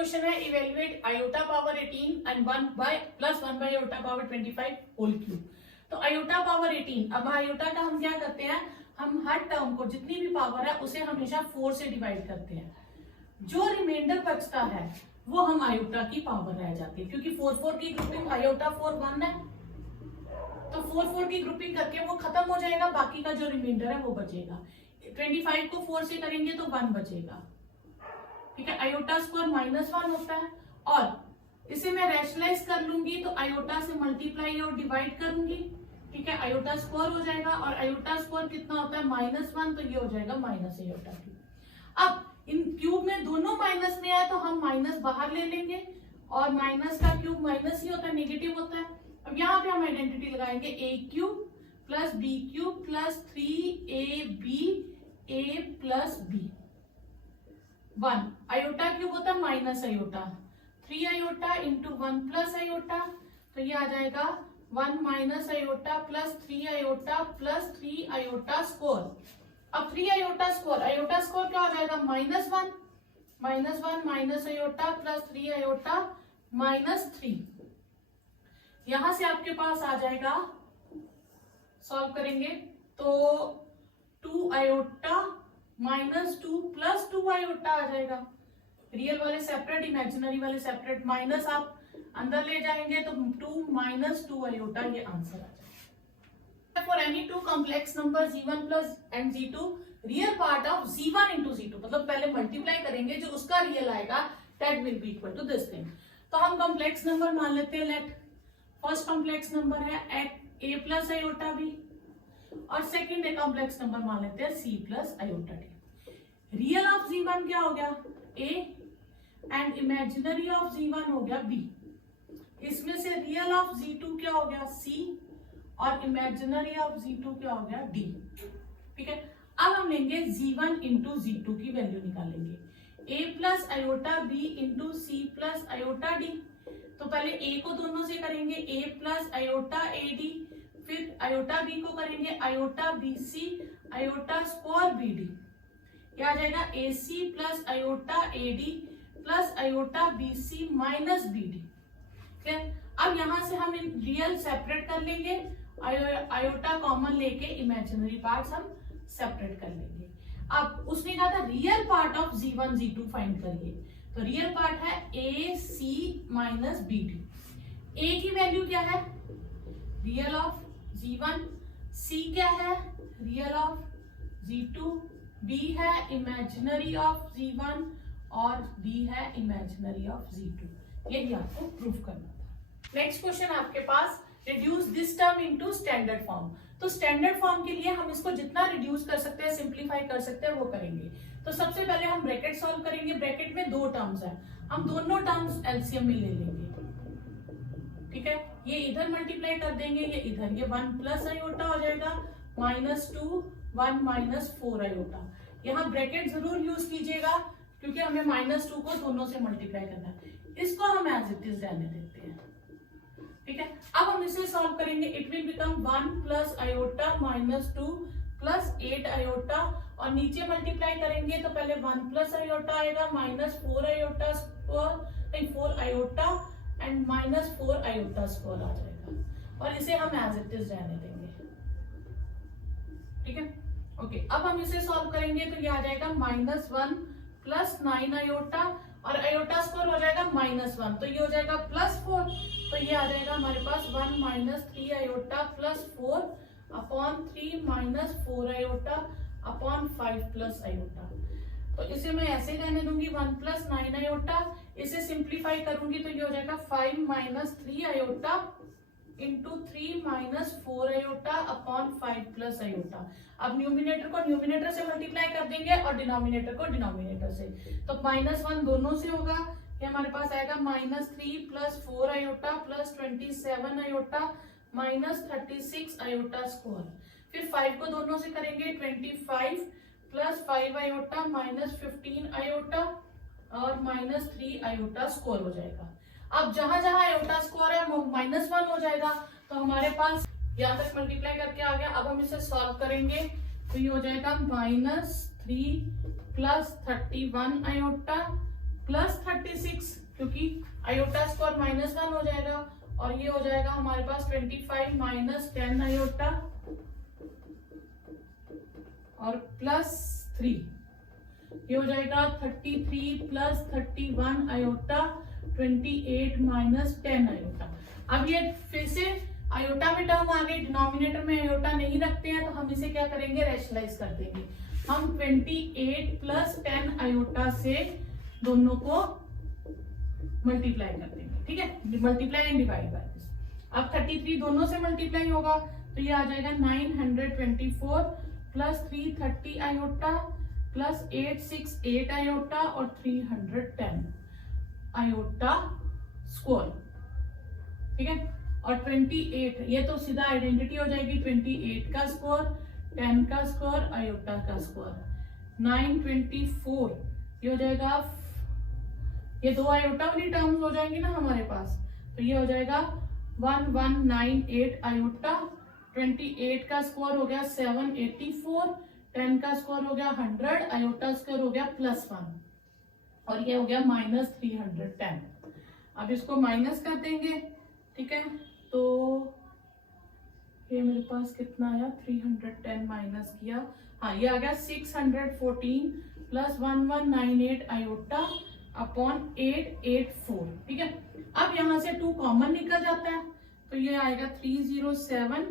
Question है evaluate iota power 18 and 1 by iota power 25 whole cube. तो iota power 18, अब iota का हम क्या करते हैं, हम हर टर्म को जितनी भी पावर है उसे हमेशा 4 से डिवाइड करते हैं। जो रिमाइंडर बचता है वो हम आयोटा की पावर रह जाती है, क्योंकि 4 की ग्रुपिंग आयोटा 4 1 है, तो 4 की ग्रुपिंग करके वो खत्म हो जाएगा, बाकी का जो रिमाइंडर है वो बचेगा। 25 को 4 से करेंगे तो 1 बचेगा, ठीक है। आयोटा स्क्वायर -1 होता है, और इसे मैं रैशनलाइज कर लूंगी तो आयोटा से मल्टीप्लाई और डिवाइड करूंगी, ठीक है। आयोटा स्क्वायर हो जाएगा, और आयोटा स्क्वायर कितना होता है -1, तो ये हो जाएगा माइनस आयोटा क्यूब। अब इन क्यूब में दोनों माइनस में आए तो हम माइनस बाहर ले लेंगे, और माइनस का क्यूब माइनस ही होता है, नेगेटिव होता है। अब यहाँ पे हम आइडेंटिटी लगाएंगे a cube plus b cube plus 3ab a plus b। 1 iota cube होता है minus iota, 3 iota into 1 plus iota, तो ये आ जाएगा 1 minus iota plus 3 iota plus 3 iota square. अब 3 आयोटा स्क्वायर क्या हो जाएगा -1 माइनस आयोटा प्लस 3 आयोटा -3। यहां से आपके पास आ जाएगा, सॉल्व करेंगे तो 2 आयोटा -2 प्लस 2 आयोटा आ जाएगा। रियल वाले सेपरेट, इमेजिनरी वाले सेपरेट, माइनस आप अंदर ले जाएंगे तो 2 माइनस 2 आयोटा, ये आंसर आ जाएगा। For any two complex number z1 plus and z2, real part of z1 into z2, मतलब पहले मल्टीप्लाई करेंगे, जो उसका रियल आएगा that will be equal to this thing. तो हम कॉम्प्लेक्स नंबर मान लेते हैं, लेट फर्स्ट कॉम्प्लेक्स नंबर है a प्लस आयोटा b, और सेकेंड कॉम्प्लेक्स नंबर मान लेते हैं c plus iota d। Real of z1 क्या हो गया a, and imaginary of z1 हो गया b। इसमें से रियल ऑफ z2 क्या हो गया c, और इमेजिनरी ऑफ z2 क्या हो गया d, ठीक है। अब हम लेंगे z1 इंटू z2 की वैल्यू निकालेंगे, a plus iota b into c plus iota d। तो पहले a को दोनों से करेंगे, a प्लस आयोटा ad, फिर आयोटा b को करेंगे iota bc iota square bd, क्या आ जाएगा ac plus iota ad plus iota bc minus bd, ठीक। अब यहां से हम इन रियल सेपरेट कर लेंगे, आयोटा कॉमन लेके इमेजिनरी पार्ट्स हम सेपरेट कर लेंगे। अब उसने कहा था real part of z1 z2 find करिए, तो रियल पार्ट है ac माइनस bd। a की वैल्यू क्या है, रियल ऑफ z1, c क्या है, रियल ऑफ z2, b है इमेजिनरी ऑफ z1, और d है इमेजिनरी ऑफ z2। यही आपको प्रूफ करना था। नेक्स्ट क्वेश्चन आपके पास, reduce this term into standard form. तो स्टैंडर्ड फॉर्म के लिए हम इसको जितना रिड्यूस कर सकते हैं, सिंप्लीफाई कर सकते हैं, वो करेंगे। तो सबसे पहले हम ब्रैकेट सॉल्व करेंगे। ब्रैकेट में 2 टर्म्स है, हम दोनों टर्म्स एलसीएम में ले लेंगे, ठीक है। ये इधर मल्टीप्लाई कर देंगे, ये इधर, ये 1 प्लस आयोटा हो जाएगा -2 1 माइनस 4 आयोटा। यहाँ ब्रैकेट जरूर यूज कीजिएगा, क्योंकि हमें -2 को दोनों से मल्टीप्लाई करना है। इसको हम एज इट इज रहने देते हैं, ठीक है। अब हम इसे सॉल्व करेंगे, it will become 1 plus iota -2 plus 8 iota, और नीचे मल्टीप्लाई करेंगे तो पहले 1 प्लस आयोटा आएगा -4 iota square, 4 iota and -4 iota square आ जाएगा, और इसे हम एज इट इज रहने देंगे, ठीक है। ओके, अब हम इसे सॉल्व करेंगे तो ये आ जाएगा -1 प्लस 9 आयोटा, और आयोटा स्क्वायर हो जाएगा -1, तो ये हो जाएगा +4, तो ये आ जाएगा हमारे पास 1 minus 3 iota plus 4 upon 3 minus 4 iota upon 5 plus iota. तो इसे मैं ऐसे रहने दूंगी 1 प्लस 9 आयोटा, इसे सिंप्लीफाई करूंगी तो ये हो जाएगा 5 minus 3 iota into 3 minus 4 iota upon 5 plus iota. अब न्यूमिनेटर को न्यूमिनेटर से मल्टीप्लाई कर देंगे और डिनोमिनेटर को डिनोमिनेटर से, तो -1 दोनों से होगा, ये हमारे पास आएगा -3 plus 4 iota plus 27 iota minus 36 iota square. फिर 5 को दोनों से करेंगे, 25 प्लस 5 आयोटा माइनस 15 आयोटा और -3 आयोटा स्क्वायर हो जाएगा। अब जहां जहां आयोटा स्क्वायर है वो -1 हो जाएगा, तो हमारे पास यहाँ तक मल्टीप्लाई करके आ गया। अब हम इसे सॉल्व करेंगे तो ये हो जाएगा -3 प्लस 31 आयोटा प्लस 36 +1 हो जाएगा, और ये हो जाएगा हमारे पास 25 माइनस 10 आयोटा और +3, ये हो जाएगा 33 प्लस 31 आयोटा 28 माइनस 10 आयोटा। अब ये फिर से आयोटा में टर्म आ गई, डिनोमिनेटर में आयोटा नहीं रखते हैं तो हम इसे क्या करेंगे, रैशनलाइज कर देंगे। हम 28 प्लस 10 आयोटा से दोनों को मल्टीप्लाई कर देंगे, ठीक है, multiply and divide by this. अब 33 दोनों से मल्टीप्लाई होगा तो ये आ जाएगा 924 प्लस 330 आयोटा प्लस 868 आयोटा और 310 आयोटा स्क्वायर, ठीक है। और 28 ये तो सीधा आइडेंटिटी हो जाएगी, 28 का स्क्वायर, 10 का स्क्वायर, आयोटा का स्क्वायर, 924 ये हो जाएगा, ये दो आयोटा वाली टर्म्स हो जाएंगी ना हमारे पास, तो ये हो जाएगा 1198 आयोटा, 28 का स्क्वायर हो गया 784, 10 का स्क्वायर हो गया 100, आयोटा स्क्वायर हो गया +1 और ये हो गया माइनस 310। अब इसको माइनस कर देंगे, ठीक है, तो ये मेरे पास कितना आया, 310 माइनस किया, हाँ ये आ गया 614 प्लस 1198 आयोटा अपॉन 884, ठीक है। अब यहां से 2 कॉमन निकल जाता है तो ये आएगा 307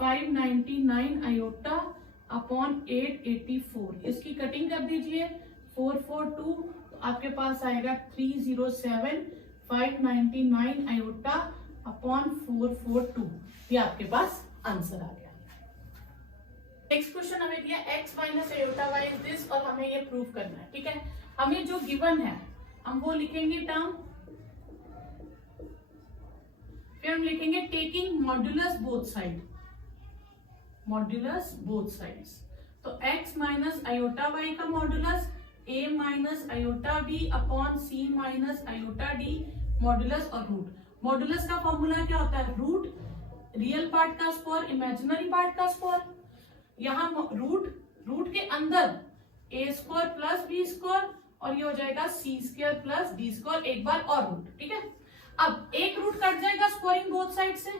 599 आयोटा अपॉन 884, इसकी कटिंग कर दीजिए 442, तो आपके पास आएगा 307 599 आयोटा अपॉन 442, ये आपके पास आंसर आ गया। नेक्स्ट क्वेश्चन हमें दिया x minus iota y is this, और हमें ये प्रूव करना है, ठीक है। हमें जो गिवन है हम वो लिखेंगे टर्म, फिर हम लिखेंगे taking modulus both side, modulus both sides, तो x माइनस आयोटा वाई का modulus a minus iota b upon c minus iota d modulus और रूट। मॉड्यूलस का फॉर्मूला क्या होता है, रूट रियल पार्ट का स्क्वायर इमेजिनरी पार्ट का square, यहाँ रूट के अंदर a square plus b square और ये हो जाएगा c square plus d square, एक बार और रूट, ठीक है। अब एक रूट कट जाएगा स्क्वायरिंग बोथ साइड से,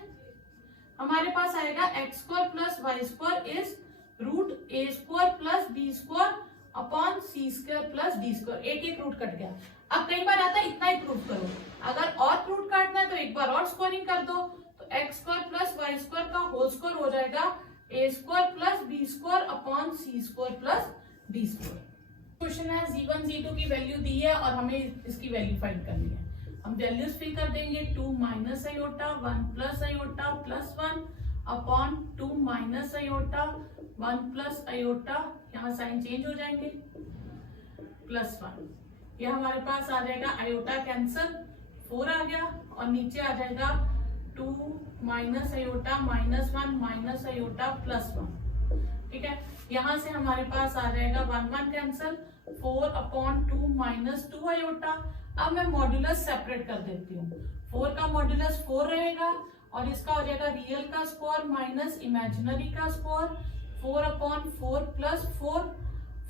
हमारे पास आएगा x square plus y square is root a square plus b square upon c square plus d square, एक एक रूट कट गया। अब कई बार आता है इतना ही प्रूव करो, अगर और रूट काटना है तो एक बार और स्क्वायरिंग कर दो, तो x square plus y square का होल स्क्वायर हो जाएगा a square plus b square upon c square plus d square. Question है z1 z2 की वैल्यू दी है और हमें इसकी वैल्यू फाइंड करनी है। हम वैल्यूज फिल कर देंगे, 2 minus iota 1 plus iota plus 1 upon 2 minus iota 1 plus iota, यहाँ साइन चेंज हो जाएंगे, +1, ये हमारे पास आ जाएगा आयोटा कैंसल, 4 आ गया और नीचे आ जाएगा 2 माइनस आयोटा -1 माइनस आयोटा +1, ठीक है। यहाँ से हमारे पास आ जाएगा 1 1 कैंसल, 4 अपॉन 2 माइनस 2 आयोटा। अब मैं मॉड्यूलस सेपरेट कर देती हूँ, 4 का मॉड्यूलस 4 रहेगा और इसका हो जाएगा रियल का स्क्वायर माइनस इमेजिनरी का स्क्वायर, 4 अपॉन 4 प्लस 4,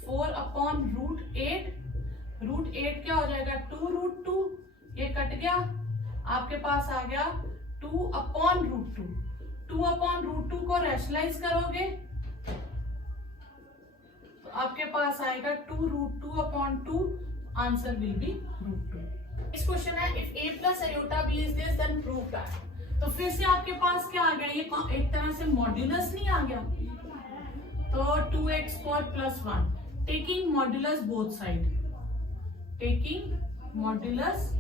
4 अपॉन √8, √8 क्या हो जाएगा 2√2, ये कट गया, आपके पास आ गया 2 अपॉन √2, 2 अपॉन √2 को रैशनलाइज करोगे तो आपके पास आएगा 2√2 अपॉन 2, आंसर विल बी √2। इस क्वेश्चन है if a plus iota b is this then prove that, तो फिर से आपके पास क्या आ गया, ये एक तरह से मॉड्यूलस नहीं आ गया, तो 2x square plus 1 taking modulus both side, taking modulus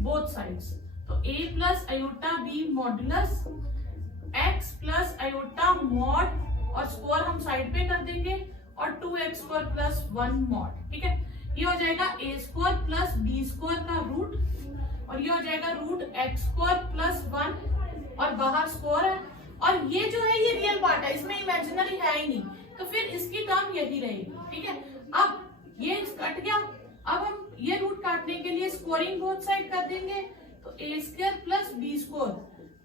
both sides, तो a plus iota b modulus x plus iota mod और स्क्वायर हम साइड पे कर देंगे और 2x स्क्वायर प्लस 1 मॉड, ठीक है। ये हो जाएगा a square plus b square का रूट और ये हो जाएगा रूट x स्क्वायर प्लस 1 और बाहर स्क्वायर है, और ये जो है ये रियल पार्ट है, इसमें इमेजिनरी है ही नहीं, तो फिर इसकी टर्म यही रहेगी, ठीक है। अब ये कट गया, अब हम ये रूट काटने के लिए स्क्वायरिंग बोथ साइड कर देंगे, तो a square plus b square,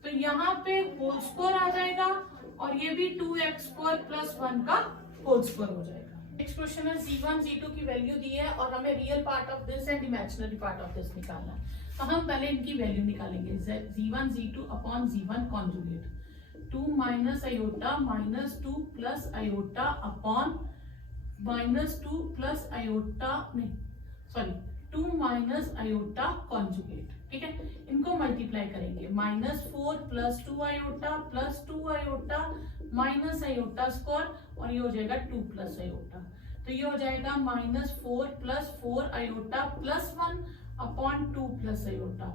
तो यहाँ पे होल स्क्वायर आ जाएगा और ये भी 2x स्क्वायर प्लस 1 का होल स्क्वायर हो जाएगा। नेक्स्ट क्वेश्चन है z1 z2 की वैल्यू दी है और हमें real part of this and imaginary part of this निकालना है। तो हम पहले इनकी वैल्यू निकालेंगे z1 z2 upon z1 conjugate 2 minus iota minus 2 plus iota upon minus 2 plus iota नहीं सॉरी 2 माइनस आयोटा कॉन्जुगेट। ठीक है, इनको मल्टीप्लाई करेंगे -4 plus 2 iota plus 2 iota minus iota square और ये हो जाएगा 2 प्लस आयोटा। तो ये हो जाएगा -4 plus 4 iota plus 1 upon 2 plus iota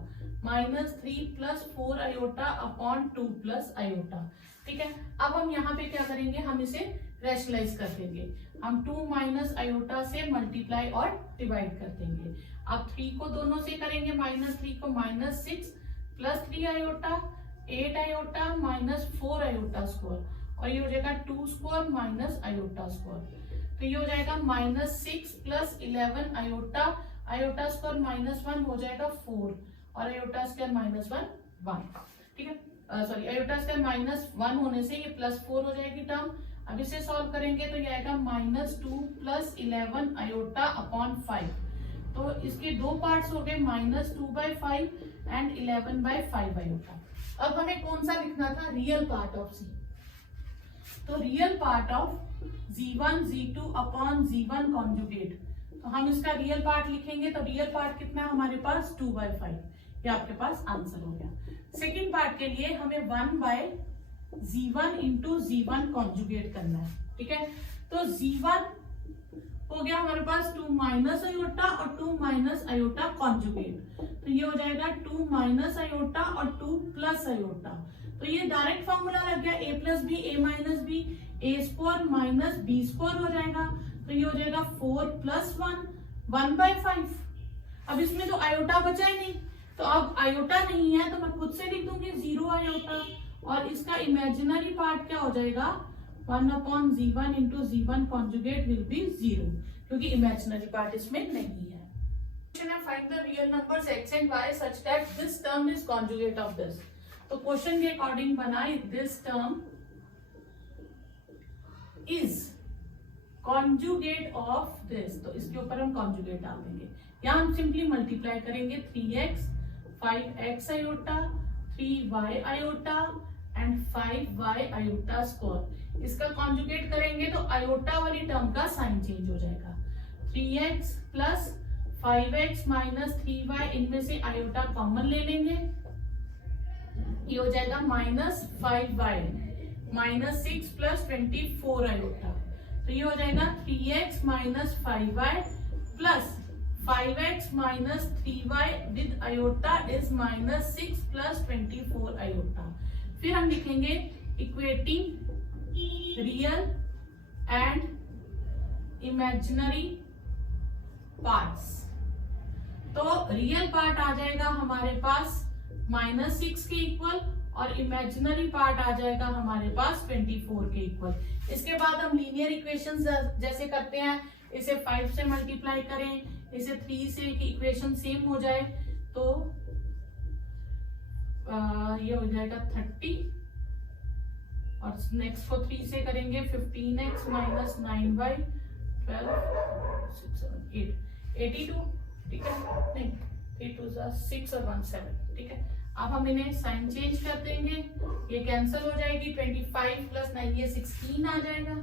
-3 plus 4 iota upon 2 plus iota. ठीक है, अब हम यहाँ पे क्या करेंगे, हम इसे रैशनलाइज कर देंगे। हम 2 माइनस आयोटा से मल्टीप्लाई और डिवाइड कर देंगे। अब 3 को दोनों से करेंगे, -3 को -6 plus 3 iota 8 iota -4 iota square और ये हो जाएगा 2 स्क्वायर माइनस आयोटा स्क्वायर। तो ये हो जाएगा -6 प्लस 11 आयोटा आयोटा स्क्वायर -1 हो जाएगा 4 और आयोटा स्क्वायर -1 1। ठीक है, सॉरी आयोटा स्क्वायर -1 होने से ये +4 हो जाएगी टर्म। अब इसे सॉल्व करेंगे तो ये आएगा -2 प्लस 11 आयोटा अपॉन 5। तो इसके दो पार्ट्स हो गए -2/5 एंड 11/5 आयोटा। अब हमें कौन सा लिखना था, रियल पार्ट ऑफ सी। तो real part of z1 z2 upon z1 conjugate, तो हम इसका रियल पार्ट लिखेंगे। तो रियल पार्ट कितना है हमारे पास 2/5, ये आपके पास आंसर हो गया। सेकेंड पार्ट के लिए हमें 1/z1 इंटू z1 कॉन्जुगेट करना है। ठीक है, तो z1 हो गया हमारे पास 2 माइनस आयोटा और 2 माइनस आयोटा कॉन्जुगेट। तो ये हो जाएगा 2 माइनस आयोटा और 2 प्लस आयोटा। तो ये डायरेक्ट फॉर्मूला लग गया a plus b a minus b a square minus B square हो जाएगा। तो ये हो जाएगा 4 प्लस 1/5। अब इसमें तो आयोटा बचा ही नहीं, तो अब आयोटा नहीं है तो मैं खुद से लिख दूंगी 0 आयोटा और इसका इमेजिनरी पार्ट क्या हो जाएगा 1/z1 into z1 conjugate will be 0 क्योंकि इमेजिनरी पार्ट इसमें नहीं है। क्वेश्चन है find the real numbers x and y such that this term is conjugate of this. तो क्वेश्चन के अकॉर्डिंग बनाए this term is conjugate of this, तो इसके ऊपर हम कॉन्जुगेट डाल देंगे। यहाँ हम सिंपली मल्टीप्लाई करेंगे 3x 5x iota 3y iota and 5y iota square. इसका कॉन्जुगेट करेंगे तो आयोटा वाली टर्म का साइन चेंज हो जाएगा। 3x plus 5x minus 3y, इनमें से आयोटा कॉमन ले लेंगे, ये हो जाएगा -5y माइनस 6 प्लस 24 आयोटा। तो ये हो जाएगा 3x minus 5y plus 5x minus 3y with iota is -6 plus 24 iota. फिर हम लिखेंगे equating real and imaginary parts. तो रियल पार्ट आ जाएगा हमारे पास -6 के इक्वल और इमेजिनरी पार्ट आ जाएगा हमारे पास 24 के इक्वल। इसके बाद हम लीनियर इक्वेशंस जैसे करते हैं, इसे 5 से मल्टीप्लाई करें, इसे 3 से कि इक्वेशन सेम हो जाए तो ये हो जाएगा 30 और नेक्स्ट को 3 से करेंगे 15x माइनस 9y 12 6 7 8 82। ठीक है, नहीं 3 2 6 और 1 7। ठीक है, अब हम इन्हें साइन चेंज कर देंगे, ये कैंसिल हो जाएगी। 25 प्लस 9 ये 16 आ जाएगा।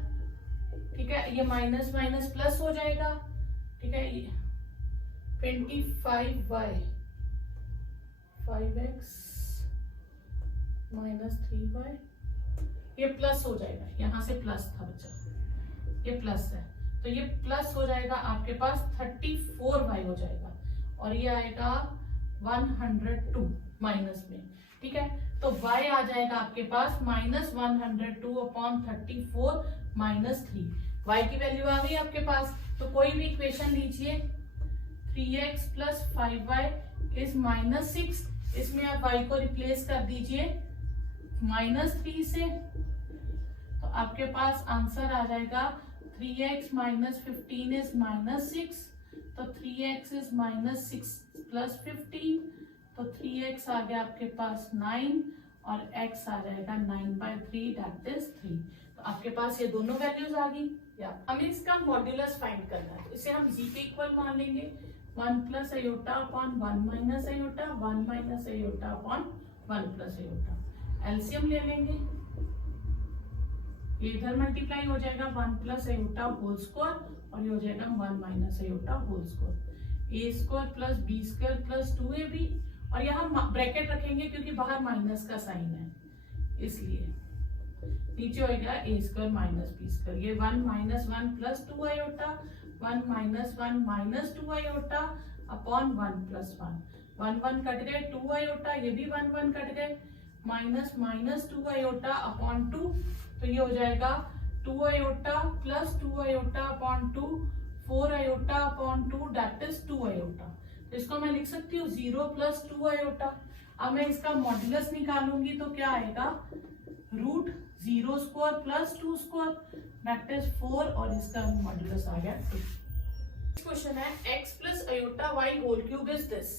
ठीक है, ये माइनस माइनस प्लस हो जाएगा। ठीक है, ये 25y 5x माइनस 3y ये प्लस हो जाएगा, यहाँ से प्लस था बच्चा, ये प्लस है तो ये प्लस हो जाएगा आपके पास 34y हो जाएगा और ये आएगा 102 माइनस में। ठीक है, तो y आ जाएगा आपके पास -102 अपॉन 34 माइनस 3। y की वैल्यू आ गई आपके पास। तो कोई भी इक्वेशन लीजिए 3x प्लस 5y इज -6, इसमें आप y को रिप्लेस कर दीजिए -3 से, तो आपके पास आंसर आ जाएगा 3x माइनस 15 इज -6, तो 3x इज -6 प्लस 15, तो 3x आ गया आपके पास 9 और x आ जाएगा 9/3 दैट इज 3। तो आपके पास ये दोनों वैल्यूज आ गई। या हमें इसका मॉड्यूलस फाइंड करना है, तो इसे हम z के इक्वल मान लेंगे 1 plus iota upon 1 minus iota, 1 minus iota upon 1 plus iota. LCM ले लेंगे, ये इधर मल्टीप्लाई हो जाएगा 1 प्लस आयोटा होल स्क्वायर और ये हो जाएगा 1 minus iota whole square. A square plus B square plus 2ab, और यहाँ ब्रैकेट रखेंगे क्योंकि बाहर माइनस का साइन है, इसलिए नीचे होगा ए स्क्वायर माइनस बी स्क्वायर। ये 1 minus 1 plus 2 iota, 1 minus 1 minus 2 iota upon 1 plus 1, 1 1 cut गए, 2 आयोटा, ये भी 1 1 कट गए, माइनस माइनस 2 आयोटा अपॉन 2, तो ये हो जाएगा 2 iota plus 2 iota upon 2, 4 iota upon 2 that is 2 iota. तो इसको मैं लिख सकती हूँ 0 प्लस 2 आयोटा। अब मैं इसका मॉड्यूलस निकालूंगी तो क्या आएगा, root 0 square plus 2 square that is 4, और इसका मॉड्यूलस आ गया 2। क्वेश्चन है x plus iota y whole cube is this,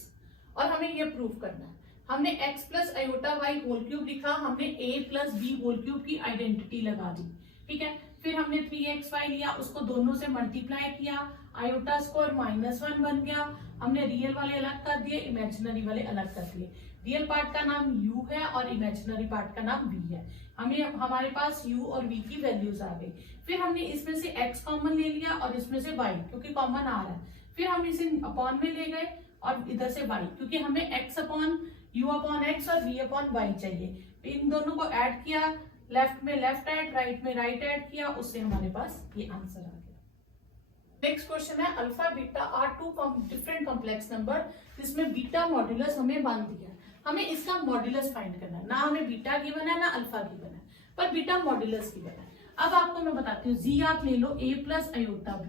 और हमें ये प्रूव करना है। हमने x plus iota y whole cube लिखा, हमने a plus b whole cube की आइडेंटिटी लगा दी, ठीक है। फिर हमने 3xy लिया, उसको दोनों से मल्टीप्लाई किया, आयोटा स्क्वायर -1 बन गया। हमने रियल वाले अलग कर दिए, इमेजिनरी वाले अलग कर दिए। रियल पार्ट का नाम u है और इमेजिनरी पार्ट का नाम v है। हमारे पास u और v की वैल्यूज आ गई। फिर हमने इसमें से x कॉमन ले लिया और इसमें से y, क्योंकि कॉमन आ रहा है। फिर हम इसे अपॉन में ले गए और इधर से y, क्योंकि हमें x upon u upon x और v अपॉन y चाहिए। इन दोनों को ऐड किया, लेफ्ट में लेफ्ट ऐड, राइट में राइट ऐड किया, उससे हमारे पास ये आंसर आ गया। नेक्स्ट क्वेश्चन है alpha beta are two different complex number जिसमें बीटा मॉड्यूलस हमें 1 दिया है। हमें इसका मॉड्यूलस फाइंड करना है, ना हमें बीटा गिवन है ना अल्फा गिवन है, पर बीटा मॉड्यूलस गिवन है। अब आपको मैं बताती हूँ, जी आप ले लो a प्लस आयोटा b,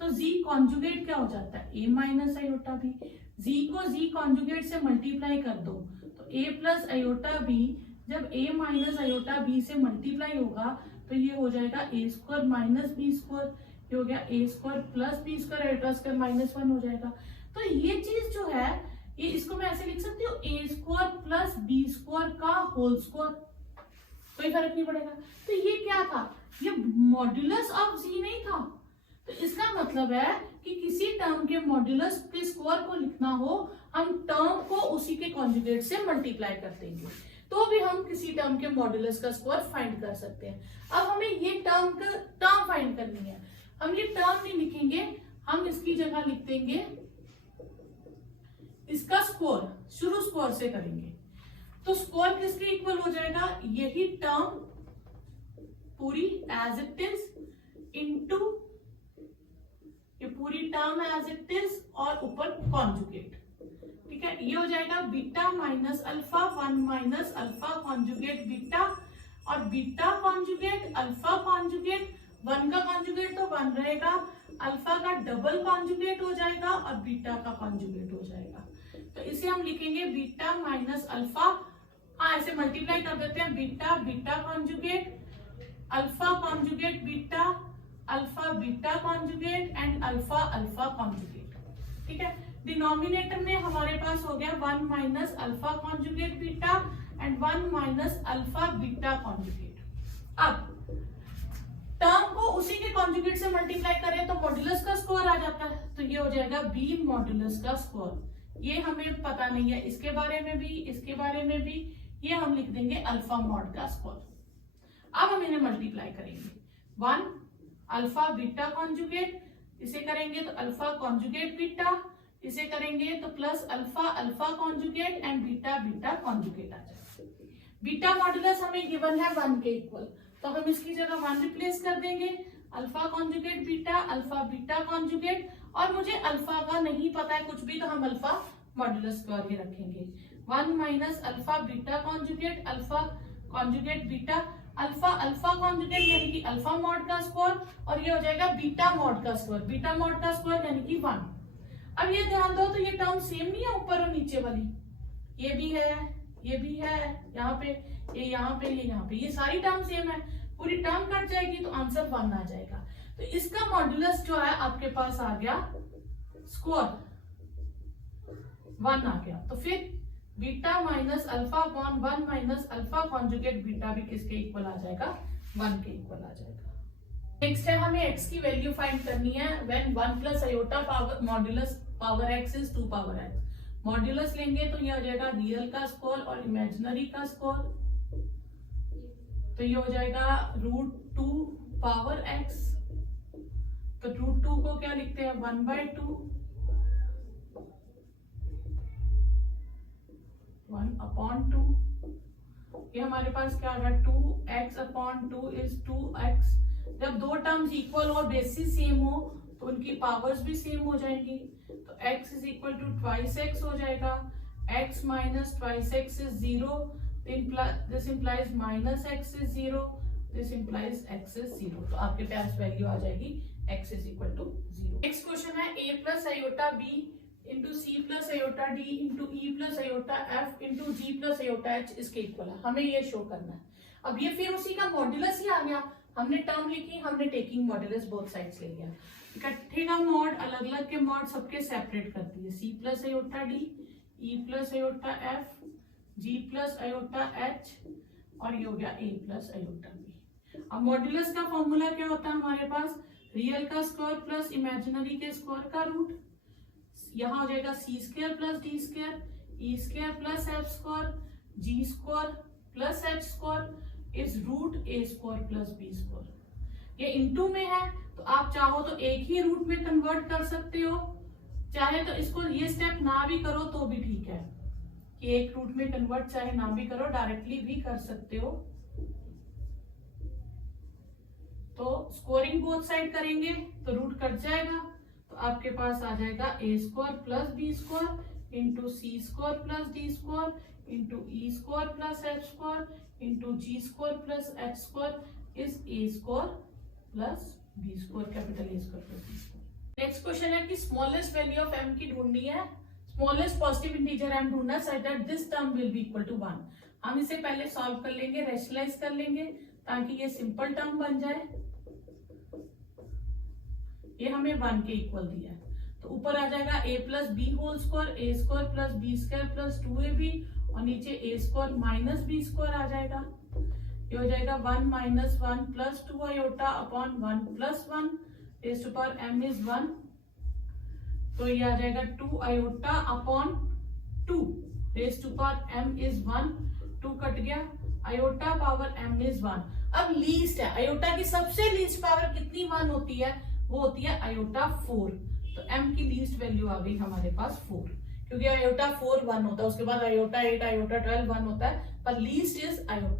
तो जी कॉन्जुगेट क्या हो जाता है, a minus iota b। Z को जी कॉन्जुगेट से मल्टीप्लाई कर दो तो a प्लस आयोटा b, जब a माइनस आयोटा b से मल्टीप्लाई होगा तो ये हो जाएगा a square minus B square, ये हो गया a square plus B square, iota square -1 हो जाएगा। तो ये चीज जो है, ये इसको मैं ऐसे लिख सकती हूँ a square plus B square का होल स्क्वायर, कोई फर्क नहीं पड़ेगा। तो ये क्या था, ये मॉड्यूलस ऑफ जी नहीं था। तो इसका मतलब है कि किसी टर्म के मॉड्यूलस के स्क्वायर को लिखना हो, हम टर्म को उसी के कॉन्जुगेट से मल्टीप्लाई कर देंगे, तो भी हम किसी टर्म के मॉड्यूलस का स्क्वायर फाइंड कर सकते हैं। अब हमें ये टर्म फाइंड करनी है। हम ये टर्म नहीं लिखेंगे, हम इसकी जगह लिख देंगे इसका स्क्वायर, शुरू स्क्वायर से करेंगे। तो स्क्वायर किसके इक्वल हो जाएगा, यही टर्म पूरी एज इट इज इनटू ये पूरी टर्म एज इट इज और ऊपर कॉन्जुगेट, ठीक है। ये हो जाएगा beta minus alpha 1 minus alpha conjugate beta, और बीटा कॉन्जुगेट अल्फा कॉन्जुगेट, 1 का कॉन्जुगेट तो 1 रहेगा, अल्फा का डबल कॉन्जुगेट हो जाएगा और बीटा का कॉन्जुगेट हो जाएगा। तो इसे हम लिखेंगे बीटा माइनस अल्फा, हाँ ऐसे मल्टीप्लाई कर देते हैं, beta beta conjugate alpha conjugate beta, alpha beta conjugate and alpha alpha conjugate, ठीक है। डिनोमिनेटर में हमारे पास हो गया 1 minus alpha conjugate beta and 1 minus alpha beta conjugate. अब टर्म को उसी के कॉन्जुगेट से मल्टीप्लाई करें तो मॉड्यूलस का स्क्वायर आ जाता है, तो ये हो जाएगा b मॉड्यूलस का स्क्वायर। ये हमें पता नहीं है, इसके बारे में भी इसके बारे में भी, ये हम लिख देंगे अल्फा मॉड का स्क्वायर। अब हम इन्हें मल्टीप्लाई करेंगे, 1 अल्फा बीटा कॉन्जुगेट, इसे करेंगे तो अल्फा कॉन्जुगेट बीटा, इसे करेंगे तो plus alpha alpha conjugate and beta beta conjugate आ जाएगा। बीटा मॉड्यूलस हमें गिवन है 1 के इक्वल, तो हम इसकी जगह 1 रिप्लेस कर देंगे, alpha conjugate beta alpha beta conjugate, और मुझे अल्फा का नहीं पता है कुछ भी, तो हम अल्फा मॉड्यूलस स्क्वायर ही रखेंगे। 1 minus alpha beta conjugate alpha conjugate beta, alpha alpha conjugate यानी कि अल्फा मॉड का स्क्वायर, और ये हो जाएगा बीटा मॉड का स्क्वायर, बीटा मॉड का स्क्वायर यानी कि 1। अब ये ध्यान दो, तो ये टर्म सेम नहीं है ऊपर और नीचे वाली, ये भी है ये भी है, यहाँ पे ये यहाँ पे ये यहाँ पे, ये सारी टर्म सेम है, पूरी टर्म कट जाएगी तो आंसर 1 आ जाएगा। तो इसका मॉड्यूलस जो है आपके पास आ गया स्क्वायर 1 आ गया। तो फिर beta minus alpha upon 1 minus alpha conjugate beta भी किसके इक्वल आ जाएगा, 1 के इक्वल आ जाएगा। नेक्स्ट है हमें x की वैल्यू फाइंड करनी है when 1 plus iota power modulus power x is 2 power x। Modulus लेंगे तो ये हो जाएगा रियल का स्क्वायर और इमेजिनरी का स्क्वायर, तो ये हो जाएगा √2 पावर x। तो √2 को क्या लिखते हैं 1/2, 1/2। ये हमारे पास क्या आ गया 2x/2 इज 2x। जब दो टर्म्स इक्वल और बेसिस सेम हो तो उनकी पावर्स भी सेम हो जाएंगी, तो x is equal to twice x हो जाएगा। x minus twice x is 0, this implies minus x is 0, this implies x is 0। तो आपके पास वैल्यू आ जाएगी x is equal to 0। Next question है a plus iota b into c plus iota d into e plus iota f into g plus iota h इसके इक्वल है, हमें ये शो करना है। अब ये फिर उसी का मॉड्यूलस ही आ गया, हमने टर्म लिखी, हमने टेकिंग मॉड्यूलस बोथ साइड्स ले लिया। इकट्ठे का मॉड अलग अलग के मॉड सबके सेपरेट कर दिए, C plus iota D, E plus iota F, G plus iota H और ये हो गया ए प्लस आयोटा बी। अब मॉड्यूलस का फॉर्मूला क्या होता है हमारे पास, रियल का स्क्वायर प्लस इमेजिनरी के स्क्वायर का रूट। यहाँ हो जाएगा C square plus D square, E square plus F square, G square plus H square is root A square plus B square. ये इनटू में है तो आप चाहो तो एक ही रूट में कन्वर्ट कर सकते हो, चाहे तो इसको ये स्टेप ना भी करो तो भी ठीक है कि एक रूट में कन्वर्ट चाहे ना भी करो, डायरेक्टली भी कर सकते हो। तो स्कोरिंग बोथ साइड करेंगे तो रूट कट जाएगा, तो आपके पास आ जाएगा A square plus B square into C square plus D square into E square plus H square into G square plus H square is A square plus B square, capital A square plus B square. Next question है कि smallest value of m की ढूंढनी है, smallest positive integer m ढूंढना है such that this term will be equal to 1। हम इसे पहले सॉल्व कर लेंगे, रेशनलाइज कर लेंगे ताकि ये सिंपल टर्म बन जाए। ये हमें 1 के इक्वल दिया है, तो ऊपर आ जाएगा a plus B whole square, A square plus B square plus 2ab और नीचे a square minus B square आ जाएगा। ये हो जाएगा 1 minus 1 plus 2 iota upon 1 plus 1 raised to power m is 1, तो ये आ जाएगा 2 iota upon 2 raised to power m is 1, 2 cut गया, आयोटा पावर m इज 1। अब लीस्ट है, आयोटा की सबसे लीस्ट पावर कितनी 1 होती है, वो होती है आयोटा 4। तो m की लीस्ट वैल्यू आ गई हमारे पास 4, क्योंकि आयोटा 4 1 होता है, उसके बाद आयोटा 8 आयोटा 12 1 होता है, पर लीस्ट इज आयोटा